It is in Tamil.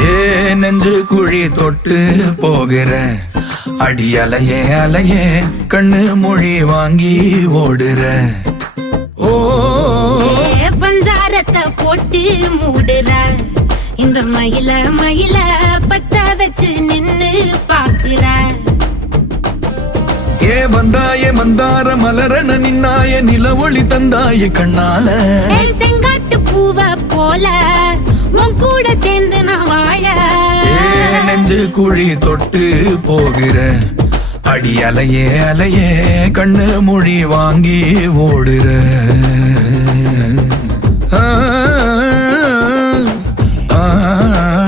ஏ நெஞ்சு குழி தொட்டு போகிற அடி அலையே அலையே கண்ணு மொழி வாங்கி ஓடுற. ஓ பஞ்சாரத்தை போட்டு மூடுற இந்த மயில மயில பத்த வச்சு நின்னு பாக்குற. ஏ வந்தாய மந்தார மலரன நின்னாய நில ஒளி தந்தாய கண்ணால. செங்காட்டு பூவ போல உன் கூட சேர்ந்து நான் வாழ. நெஞ்சு குழி தொட்டு போகிற அடி அலையே அலையே கண்ணு மொழி வாங்கி ஓடுற. ஆ ஆ